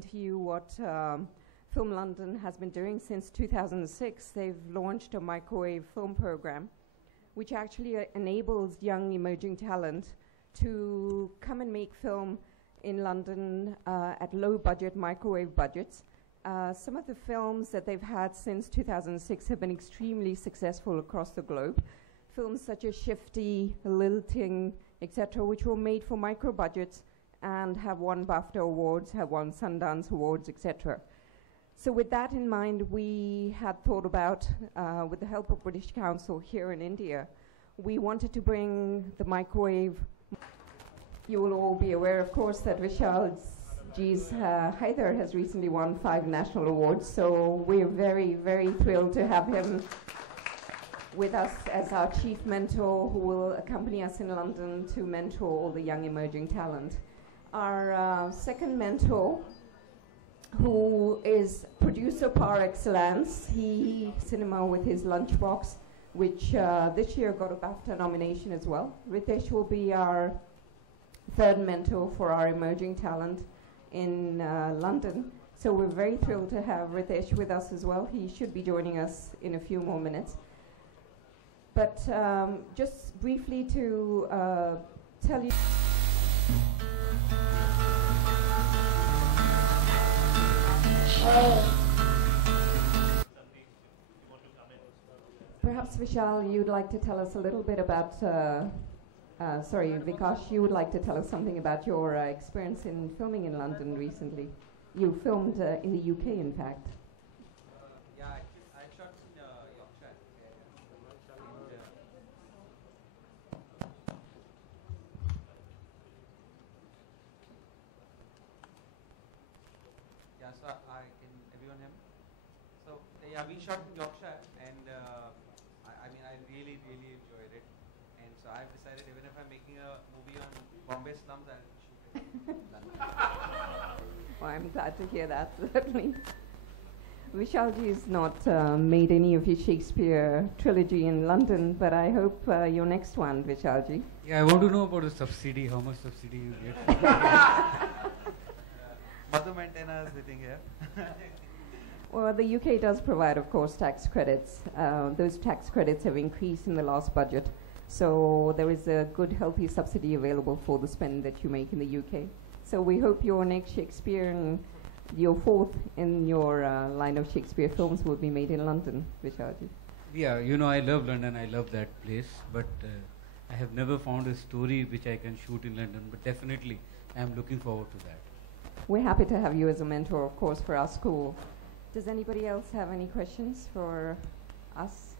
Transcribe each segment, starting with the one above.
explain to you what Film London has been doing since 2006. They've launched a microwave film program, which actually enables young emerging talent to come and make film in London at low budget, microwave budgets. Some of the films that they've had since 2006 have been extremely successful across the globe. Films such as Shifty, Lilting, etc., which were made for micro budgets and have won BAFTA awards, have won Sundance awards, etc. So with that in mind, we had thought about, with the help of British Council here in India, we wanted to bring the microwave. You will all be aware, of course, that Vishal G's Haider has recently won 5 national awards, so we're very, very thrilled to have him with us as our chief mentor, who will accompany us in London to mentor all the young emerging talent. Our second mentor, who is producer par excellence, he cinema with his Lunchbox, which this year got a BAFTA nomination as well. Ritesh will be our third mentor for our emerging talent in London. So we're very thrilled to have Ritesh with us as well. He should be joining us in a few more minutes. But just briefly to tell you. Perhaps Vishal, you'd like to tell us a little bit about, sorry, Vikash, you would like to tell us something about your experience in filming in London recently. You filmed in the UK, in fact. Yeah, I shot in Yorkshire. Yeah, so can everyone hear me? So yeah, we shot in Yorkshire, and I mean, I really, really enjoyed it. And so I've decided, even if I'm making a movie on Bombay slums, I'll shoot it in London. Well, I'm glad to hear that, certainly. Vishalji has not made any of his Shakespeare trilogy in London, but I hope your next one, Vishalji. Yeah, I want to know about the subsidy, how much subsidy you get. Madhu Maintena is sitting here. Well, the UK does provide, of course, tax credits. Those tax credits have increased in the last budget. So there is a good, healthy subsidy available for the spend that you make in the UK. So we hope your next Shakespeare and your fourth in your line of Shakespeare films will be made in London, Vishalji. Yeah, you know, I love London, I love that place, but I have never found a story which I can shoot in London, but definitely I am looking forward to that. We're happy to have you as a mentor, of course, for our school. Does anybody else have any questions for us?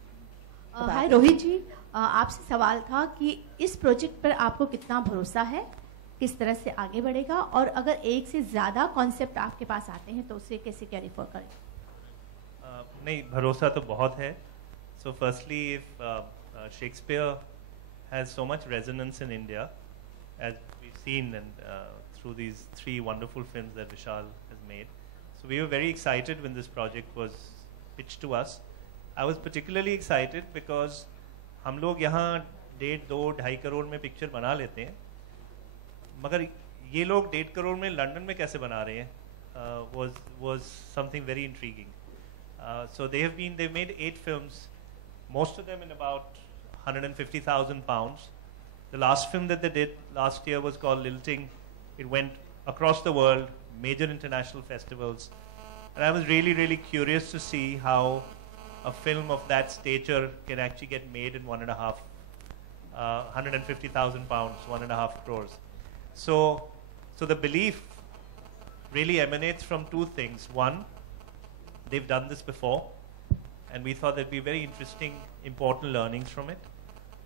हाय रोहित जी, आपसे सवाल था कि इस project पर आपको कितना भरोसा है, किस तरह से आगे बढ़ेगा, और अगर एक से ज़्यादा कॉन्सेप्ट आपके पास आते हैं तो उसे कैसे क्या रिफर करें? नहीं, भरोसा तो बहुत है. So firstly, if Shakespeare has so much resonance in India, as we've seen and through these 3 wonderful films that Vishal has made, so we were very excited when this project was pitched to us. I was particularly excited because हम लोग यहाँ 1.5-2 करोड़ में picture बना लेते हैं, मगर ये लोग 1.5 करोड़ में लंदन में कैसे बना रहे हैं, was something very intriguing. So they've made 8 films, most of them in about 150,000 pounds. The last film that they did last year was called Lilting. It went across the world, major international festivals, and I was really, really curious to see how a film of that stature can actually get made in 150,000 pounds, 1.5 crores. So the belief really emanates from 2 things. One, they've done this before, and we thought there'd be very interesting, important learnings from it.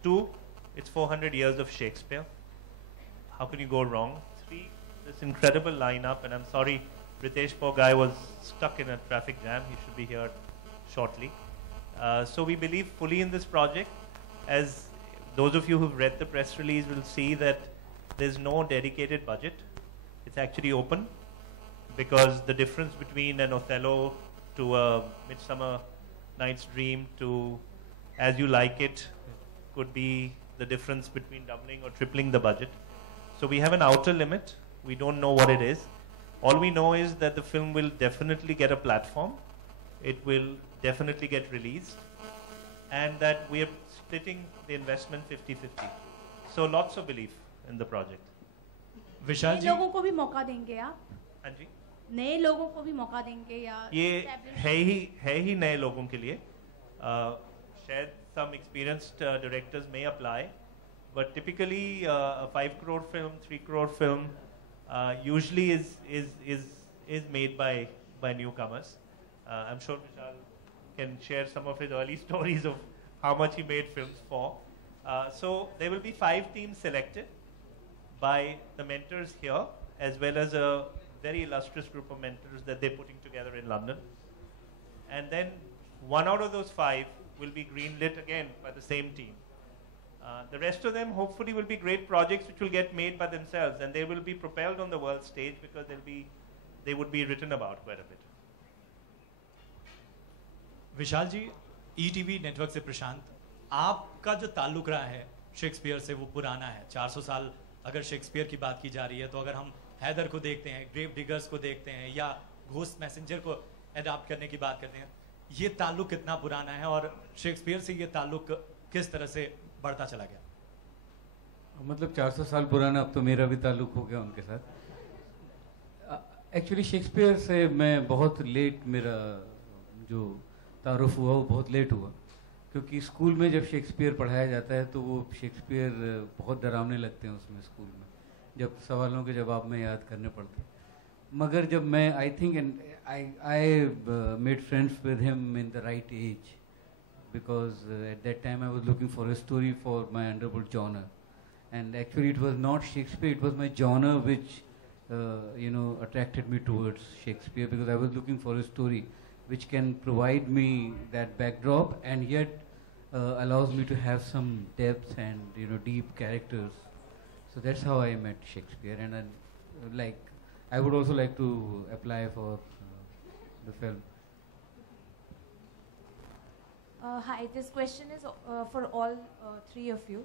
2, it's 400 years of Shakespeare. How can you go wrong? 3, this incredible lineup, and I'm sorry, Ritesh, poor guy, was stuck in a traffic jam. He should be here shortly. So we believe fully in this project. As those of you who've read the press release will see that there's no dedicated budget. It's actually open, because the difference between an Othello to a Midsummer Night's Dream to As You Like It could be the difference between doubling or tripling the budget. So we have an outer limit. We don't know what it is. All we know is that the film will definitely get a platform. It will definitely get released. And that we are splitting the investment 50-50. So lots of belief in the project. विशाल नए जी लोगों को भी मौका देंगे आप? हाँ जी, नए लोगों को भी मौका देंगे या ये established- है ही नए लोगों के लिए. शायद some experienced directors may apply, but typically a 5 crore film, 3 crore film usually is made by newcomers. I'm sure Vishal can share some of his early stories of how much he made films for. So there will be 5 teams selected by the mentors here, as well as a very illustrious group of mentors that they're putting together in London. And then 1 out of those 5 will be greenlit again by the same team. The rest of them hopefully will be great projects which will get made by themselves, and they will be propelled on the world stage because they would be written about quite a bit. Vishal ji, ETV network से प्रशांत, आपका जो ताल्लुक रहा है Shakespeare से वो पुराना है. 400 साल अगर शेक्सपियर की बात की जा रही है तो अगर हम हैदर को देखते हैं, ग्रेव डिगर्स को देखते हैं या घोस्ट मैसेंजर को अडॉप्ट करने की बात करते हैं, ये ताल्लुक कितना पुराना है और शेक्सपियर से ये ताल्लुक किस तरह से बढ़ता चला गया? मतलब 400 साल पुराना, अब तो मेरा भी ताल्लुक हो गया उनके साथ. एक्चुअली शेक्सपियर से मैं बहुत लेट, मेरा जो तारुफ हुआ वो बहुत लेट हुआ, क्योंकि स्कूल में जब शेक्सपियर पढ़ाया जाता है तो वो शेक्सपियर बहुत डरावने लगते हैं उसमें स्कूल में, जब सवालों के जवाब में याद करने पड़ते हैं. मगर जब मैं I think I made friends with him in the right age, because at that time I was looking for a story for my Underwood genre, and actually it was not Shakespeare, it was my genre which attracted me towards Shakespeare, because I was looking for a story which can provide me that backdrop and yet allows me to have some depth and deep characters. So that's how I met Shakespeare, and I would also like to apply for the film. Hi, this question is for all 3 of you.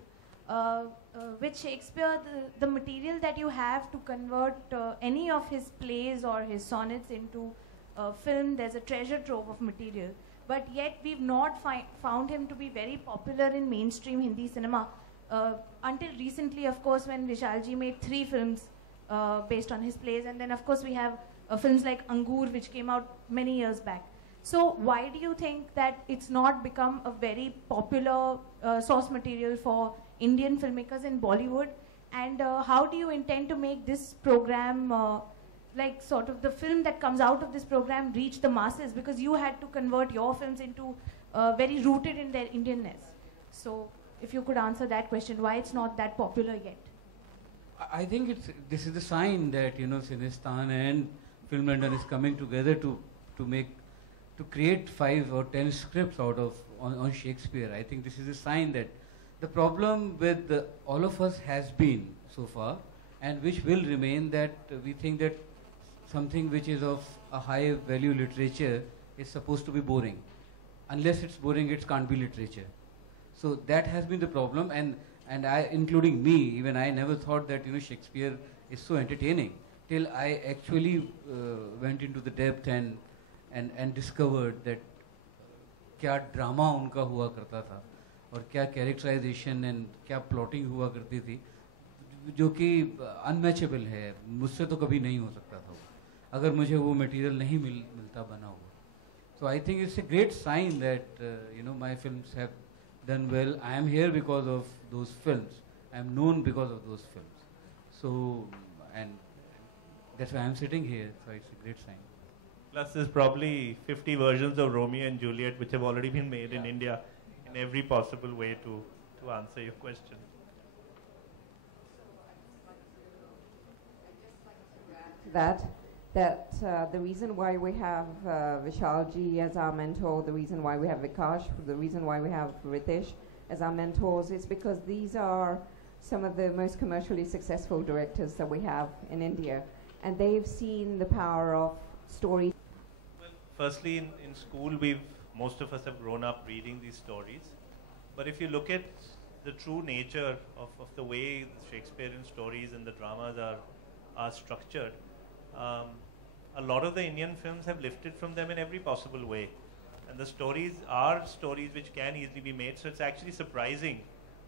With Shakespeare, the material that you have to convert any of his plays or his sonnets into film, there's a treasure trove of material. But yet we've not found him to be very popular in mainstream Hindi cinema until recently, of course, when Vishalji made 3 films based on his plays. And then, of course, we have films like Angur, which came out many years back. So why do you think that it's not become a very popular source material for Indian filmmakers in Bollywood? And how do you intend to make this program, like sort of the film that comes out of this program, reach the masses? Because you had to convert your films into very rooted in their Indianness. So if you could answer that question, why it's not that popular yet? I think this is a sign that Cinestan and Film London is coming together to create 5 or 10 scripts on Shakespeare. I think this is a sign that the problem with all of us has been so far, and which will remain, that we think that something which is of a high value literature is supposed to be boring. Unless it's boring, it can't be literature. So that has been the problem, and I, including me, even I never thought that Shakespeare is so entertaining till I actually went into the depth and discovered that क्या drama उनका हुआ करता था और क्या characterisation and क्या plotting हुआ करती थी, जो कि अनमैचेबल है. मुझसे तो कभी नहीं हो सकता था अगर मुझे वो मटेरियल नहीं मिलता बना हुआ. So I think it's a great sign that my films have done well. I am here because of those films. I am known because of those films. So, and that's why I am sitting here. So it's a great sign. Plus, there's probably 50 versions of Romeo and Juliet which have already been made in India in every possible way to answer your question. That the reason why we have Vishalji as our mentor, the reason why we have Vikash, the reason why we have Ritesh as our mentors is because these are some of the most commercially successful directors that we have in India, and they've seen the power of story. Well, firstly, in school, most of us have grown up reading these stories. But if you look at the true nature of the way the Shakespearean stories and the dramas are structured, a lot of the Indian films have lifted from them in every possible way. And the stories are stories which can easily be made. So it's actually surprising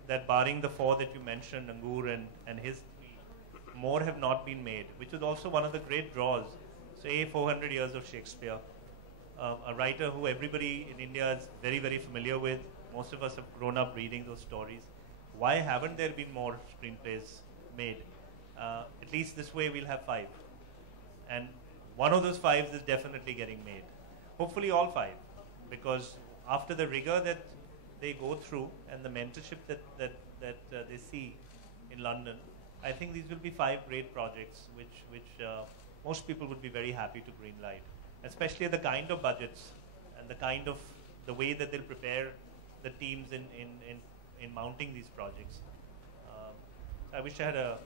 that barring the four that you mentioned, Angur and his three, more have not been made, which is also one of the great draws. So 400 years of Shakespeare, a writer who everybody in India is very, very familiar with. Most of us have grown up reading those stories. Why haven't there been more screenplays made? At least this way we'll have 5. And one of those 5 is definitely getting made. Hopefully all 5. Because after the rigor that they go through and the mentorship that they see in London, I think these will be 5 great projects which most people would be very happy to greenlight. Especially the kind of budgets and the way that they'll prepare the teams in mounting these projects. I wish I had a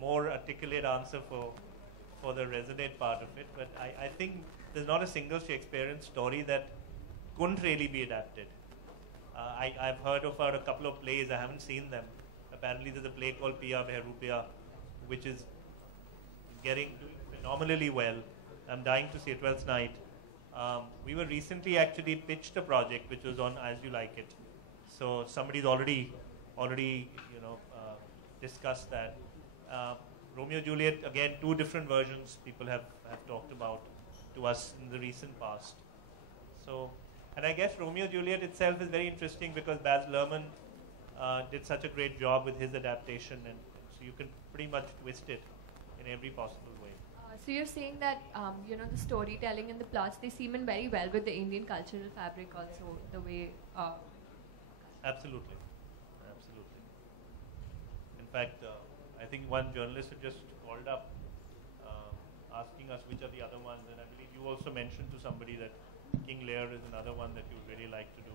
more articulate answer for the resonate part of it, but I think there's not a single Shakespearean story that couldn't really be adapted. I've heard of a couple of plays, I haven't seen them. Apparently there's a play called Piya Behrupiya, which is doing phenomenally well. I'm dying to see it. Twelfth Night. We were recently actually pitched a project which was on As You Like It. So somebody's already discussed that. Romeo Juliet, again, 2 different versions people have talked about to us in the recent past. So, and I guess Romeo Juliet itself is very interesting because Baz Luhrmann did such a great job with his adaptation, and so you can pretty much twist it in every possible way. So you're saying that the storytelling and the plots, they seem in very well with the Indian cultural fabric also, the way. Absolutely. In fact, I think one journalist had just called up asking us which are the other ones, and I believe you also mentioned to somebody that King Lear is another one that you would really like to do.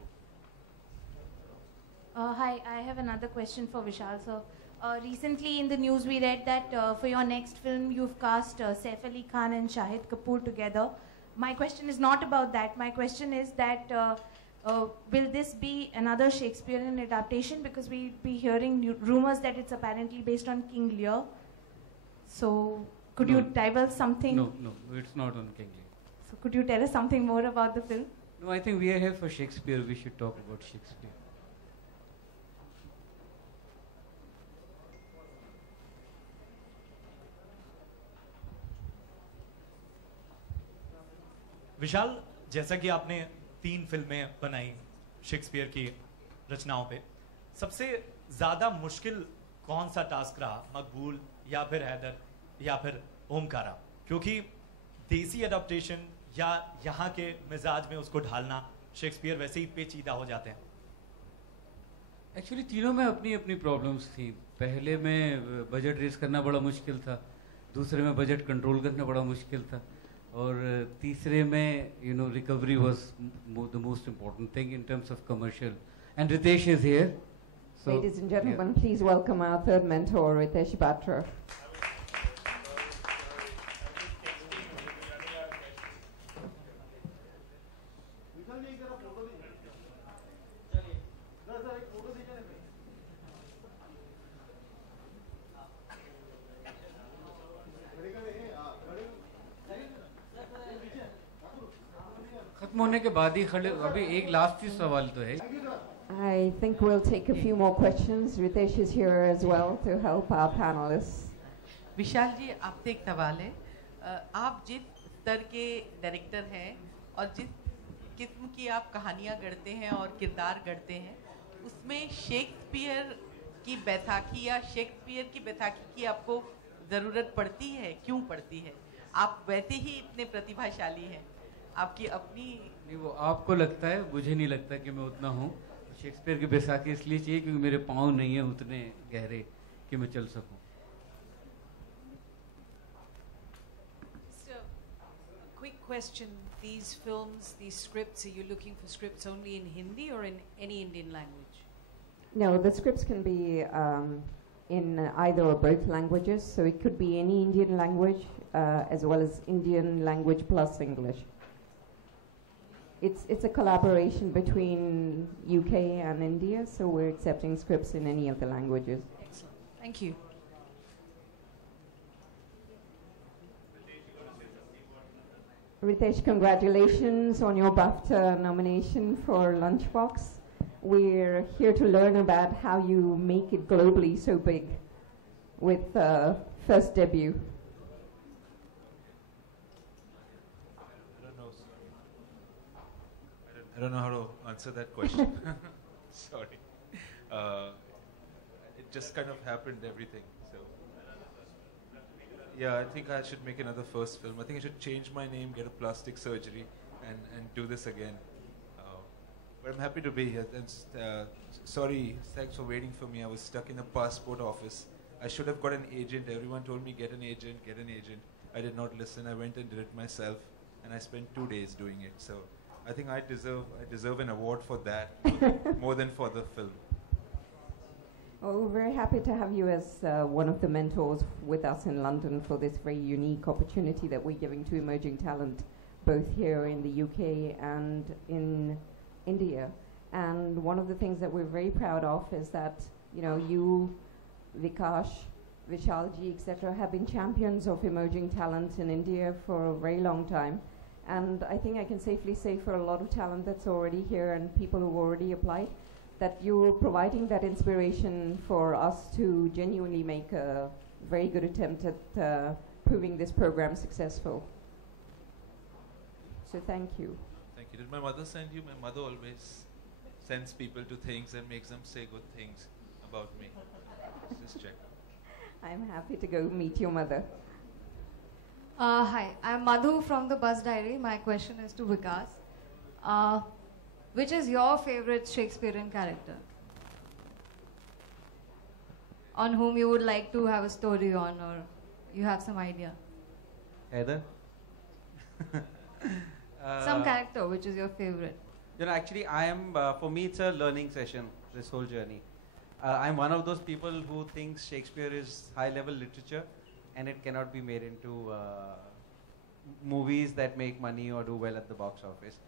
Hi, I have another question for Vishal sir. Recently in the news we read that for your next film you've cast Saif Ali Khan and Shahid Kapoor together. My question is not about that. My question is that will this be another Shakespearean adaptation? Because we'd be hearing rumors that it's apparently based on King Lear. So could you divulge something? No, it's not on King Lear. So could you tell us something more about the film? No, I think we are here for Shakespeare. We should talk about Shakespeare. विशाल, जैसा कि आपने 3 फिल्में बनाई Shakespeare की रचनाओं पे, सबसे ज़्यादा मुश्किल कौन सा टास्क रहा? मकबूल या फिर हैदर या फिर ओमकारा? क्योंकि देसी एडाप्टेशन या यहाँ के मिजाज में उसको ढालना, शेक्सपियर वैसे ही पेचीदा हो जाते हैं। एक्चुअली तीनों में अपनी अपनी प्रॉब्लम्स थी। पहले में बजट रेस करना बड़ा मुश्किल था, दूसरे में बजट कंट्रोल करना बड़ा मुश्किल था, और तीसरे में recovery was the most important thing in terms of commercial. And Ritesh is here. Ladies and gentlemen, please welcome our third mentor, Ritesh Batra. खत्म होने के बाद ही खड़े, अभी एक लास्ट ही सवाल तो है। I think we'll take a few more questions. Ritesh is here as well to help our panelists. विशाल जी, आपसे एक सवाल है। आप जिस स्तर के डायरेक्टर हैं और जिस किस्म की आप कहानियाँ गढ़ते हैं और किरदार गढ़ते हैं, उसमें शेक्सपियर की बैसाखी या शेक्सपियर की बैसाखी की आपको ज़रूरत पड़ती है? क्यों पड़ती है? आप वैसे ही इतने प्रतिभाशाली हैं, आपकी अपनी। नहीं, वो आपको लगता है, मुझे नहीं लगता कि मैं उतना हूँ। शेक्सपियर की बैसाखी इसलिए चाहिए क्योंकि मेरे पाँव नहीं है उतने गहरे कि मैं चल सकूँ। Just a quick question. These films, these scripts, are you looking for scripts only in Hindi or in any Indian language? No, the scripts can be in either or both languages, so it could be any Indian language as well as Indian language plus English. It's a collaboration between UK and India, so we're accepting scripts in any of the languages. Excellent. Thank you. Ritesh, congratulations on your BAFTA nomination for Lunchbox. We're here to learn about how you make it globally so big with first debut. I don't know how to answer that question. Sorry. It just kind of happened, everything. So, yeah, I think I should make another first film. I think I should change my name, get a plastic surgery, and do this again. But I'm happy to be here. And, sorry, thanks for waiting for me. I was stuck in a passport office. I should have got an agent. Everyone told me, get an agent, get an agent. I did not listen. I went and did it myself, and I spent 2 days doing it. So I think I deserve an award for that, more than for the film. Well, we're very happy to have you as one of the mentors with us in London for this very unique opportunity that we're giving to emerging talent, both here in the UK and in India. And one of the things that we're very proud of is that, you know, you, Vikash, Vishalji, etc., have been champions of emerging talent in India for a very long time. And I think I can safely say for a lot of talent that's already here and people who've already applied, that you're providing that inspiration for us to genuinely make a very good attempt at proving this program successful. So thank you. Thank you. Did my mother send you? My mother always sends people to things and makes them say good things about me. Just check. I'm happy to go meet your mother. Hi, I'm Madhu from the Bus Diary. My question is to Vikas. Which is your favorite Shakespearean character? On whom you would like to have a story on, or you have some idea? Heather? Some character, which is your favorite? You know, actually, I am, for me, it's a learning session, this whole journey. I'm one of those people who thinks Shakespeare is high-level literature and it cannot be made into movies that make money or do well at the box office.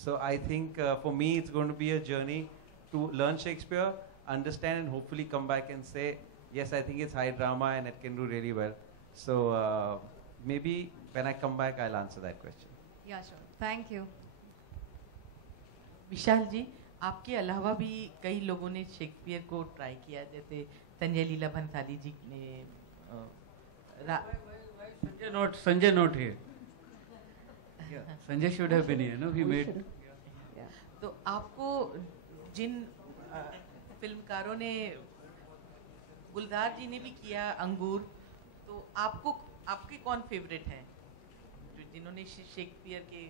So I think for me, it's going to be a journey to learn Shakespeare, understand, and hopefully come back and say, yes, I think it's high drama and it can do really well. So maybe when I come back, I'll answer that question. Yeah, sure. Thank you. विशाल जी, आपके अलावा भी कई लोगों ने Shakespeare को try किया, जैसे संजय लीला भंसाली जी ने Sanjay not here. Yeah. Sanjay should have been here, no? He made. Yeah. तो आपको जिन फिल्मकारों ने, गुलजार जी ने भी किया अंगूर, तो आपको आपके कौन फेवरेट हैं जो जिन्होंने शेक्सपियर के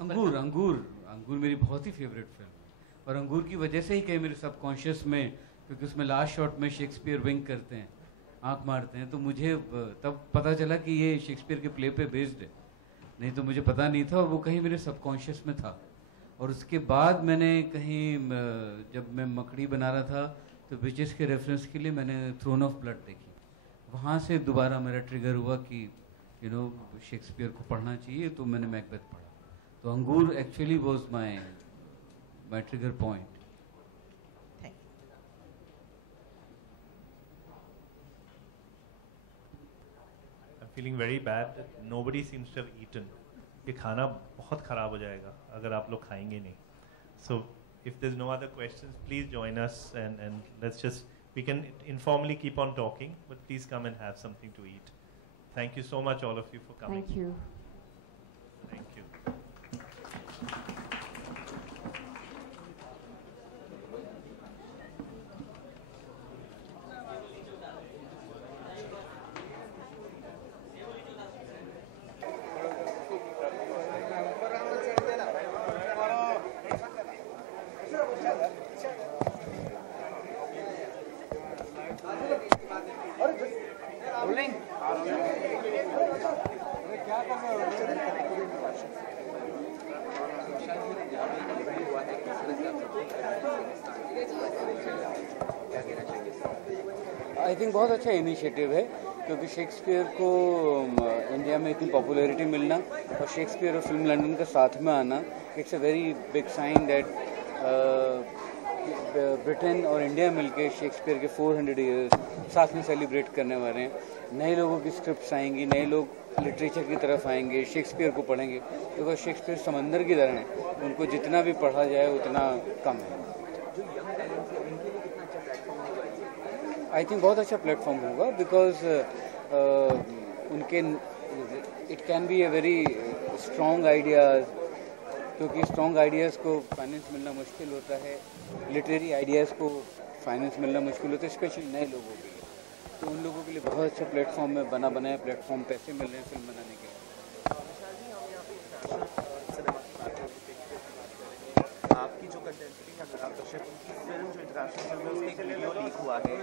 अंगूर मेरी बहुत ही फेवरेट फिल्म, और अंगूर की वजह से ही कहीं मेरे सबकॉन्शियस में, क्योंकि उसमें लास्ट शॉट में शेक्सपियर विंक करते हैं, आंख मारते हैं, तो मुझे तब पता चला कि ये शेक्सपियर के प्ले पे बेस्ड है, नहीं तो मुझे पता नहीं था, और वो कहीं मेरे सबकॉन्शियस में था। और उसके बाद मैंने कहीं जब मैं मकड़ी बना रहा था तो विचेस के रेफरेंस के लिए मैंने थ्रोन ऑफ ब्लड देखी, वहाँ से दोबारा मेरा ट्रिगर हुआ कि यू नो शेक्सपियर को पढ़ना चाहिए, तो मैंने मैकबेथ पढ़ा। तो अंगूर actually was my trigger point. Feeling very bad that nobody seems to have eaten. ये खाना बहुत खराब हो जाएगा अगर आप लोग खाएंगे नहीं. So if there's no other questions, please join us and let's just, we can informally keep on talking, but please come and have something to eat. Thank you so much, all of you, for coming. Thank you. Thank you. I think बहुत अच्छा initiative है, क्योंकि Shakespeare को India में इतनी popularity मिलना और Shakespeare और फिल्म लंदन का साथ में आना, it's a very big sign that Britain और इंडिया मिलके शेक्सपियर के 400 ईयर्स साथ में सेलिब्रेट करने वाले हैं। नए लोगों की स्क्रिप्ट्स आएंगी, नए लोग लिटरेचर की तरफ आएंगे, शेक्सपियर को पढ़ेंगे, बिकॉज शेक्सपियर समंदर की तरह हैं, उनको जितना भी पढ़ा जाए उतना कम है। आई थिंक बहुत अच्छा प्लेटफॉर्म होगा, बिकॉज उनके it can be a very strong ideas, क्योंकि स्ट्रॉन्ग आइडियाज़ को फाइनेंस मिलना मुश्किल होता है, लिटरेरी आइडियाज़ को फाइनेंस मिलना मुश्किल होता है, स्पेशली नए लोगों के लिए। तो उन लोगों के लिए बहुत अच्छा प्लेटफॉर्म में बनाया प्लेटफॉर्म, पैसे मिल रहे हैं फिल्म बनाने के लिए। आपकी जो कंटेंपरेरी है दर्शक उनकी फिल्म जो इंटरनेशनल फिल्म है उसका एक वीडियो लीक हुआ है,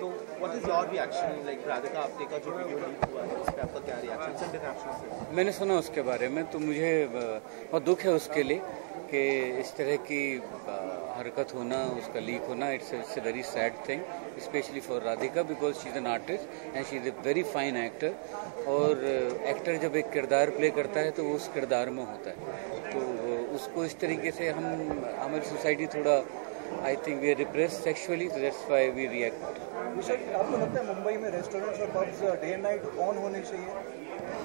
तो what is your reaction? Like Radhika Apte का जो वीडियो लीक हुआ है उस पर आपका क्या रिएक्शन है इंटरनेशनल फिल्म? मैंने सुना उसके बारे में, तो मुझे बहुत दुख है उसके लिए कि इस तरह की हरकत होना, उसका लीक होना, it's a very sad thing, specially for Radhika, because she is an artist and she is a very fine actor. और एक्टर जब एक किरदार प्ले करता है तो वो उस किरदार में होता है, तो उसको इस तरीके से हमारी सोसाइटी थोड़ा, I think we are repress sexually, तो दैट्स व्हाई वी रिएक्ट। आपको लगता है मुंबई में रेस्टोरेंट्स और pubs day and night on होने चाहिए,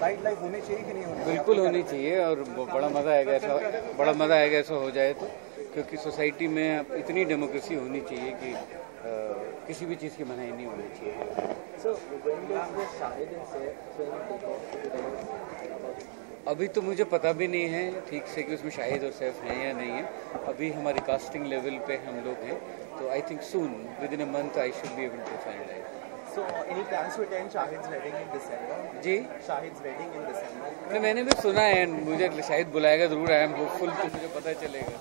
नाइट लाइफ होनी चाहिए कि नहीं होनी चाहिए? बिल्कुल होनी चाहिए, और बड़ा मज़ा आएगा ऐसा हो जाए तो, क्योंकि सोसाइटी में इतनी डेमोक्रेसी होनी चाहिए कि किसी भी चीज़ की मनाही नहीं होनी चाहिए। अभी तो मुझे पता भी नहीं है ठीक से कि उसमें शाहिद और सैफ हैं या नहीं है। अभी हमारी कास्टिंग लेवल पे हम लोग हैं, तो I think soon within a month I should be able to finalise. So, any plans to attend Shahid's wedding in December? जी, Shahid's wedding in December. नहीं, मैंने भी सुना है, मुझे शाहिद बुलाएगा ज़रूर, आई एम होपफुल, तो मुझे पता चलेगा।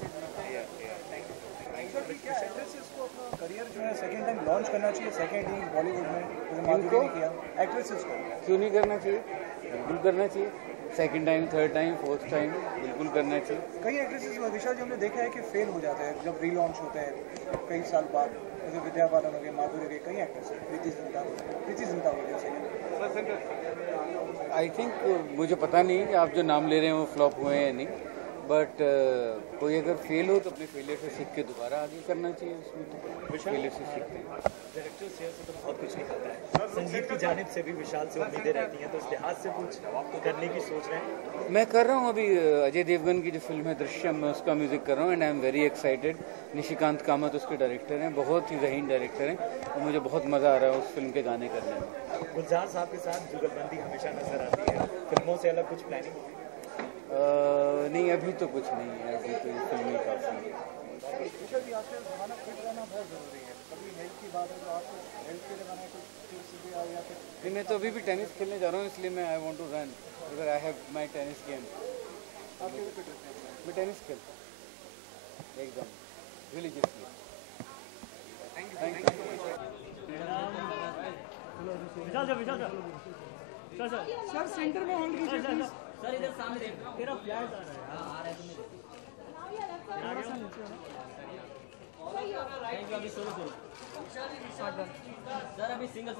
एक्ट्रेसेस को अपना करियर जो है सेकंड टाइम लॉन्च करना चाहिए, सेकंड ही बॉलीवुड में, किनको? किया एक्ट्रेसेस को क्यों नहीं करना चाहिए? बिल्कुल करना चाहिए, second time, third time, fourth time बिल्कुल करना चाहिए। कई एक्ट्रेसेस विशाल जी हमने देखा है कि फेल हो जाते हैं जब रीलॉन्च होते हैं कई साल बाद, जैसे विद्या बालन हो गए, माधुरी हो गए, कई एक्ट्रेस हैं, प्रीति जिंटा हो गई। आई थिंक मुझे पता नहीं कि आप जो नाम ले रहे हैं वो फ्लॉप हुए हैं या नहीं, बट कोई अगर फेल हो तो अपने फेलियर से सीख के दोबारा आगे करना चाहिए, उसमें तो फेलियर से सीखते हैं। डायरेक्टर से तो बहुत कुछ निकलता है, संगीत की जानिब से भी विशाल से उम्मीदें रहती हैं, तो इस लिहाज से कुछ करने की सोच रहे हैं? मैं कर रहा हूँ अभी अजय देवगन की जो फिल्म है दृश्यम, मैं उसका म्यूज़िक कर रहा हूँ, and I am very excited. Nishikant Kamat उसके डायरेक्टर हैं, बहुत ही ज़हीन डायरेक्टर हैं, और मुझे बहुत मज़ा आ रहा है उस फिल्म के गाने करने में। गुलजार साहब के साथ जुगलबंदी हमेशा नजर आती है, फिल्मों से अलग कुछ प्लानिंग? नहीं, अभी तो कुछ नहीं है, अभी तो ये फिल्म ही काफ़ी है। नहीं, मैं तो अभी भी टेनिस खेलने जा रहा हूँ, इसलिए मैं I want to run because I have my tennis game. मैं टेनिस खेलता हूँ एकदम religiously. Thank you. Sir centre में होल्ड कीजिए प्लीज। सर इधर सामने देखो, तेरा फ्लैश आ रहा है। आ रहा है तुम्हें। अभी सोलो सर, अभी सिंगल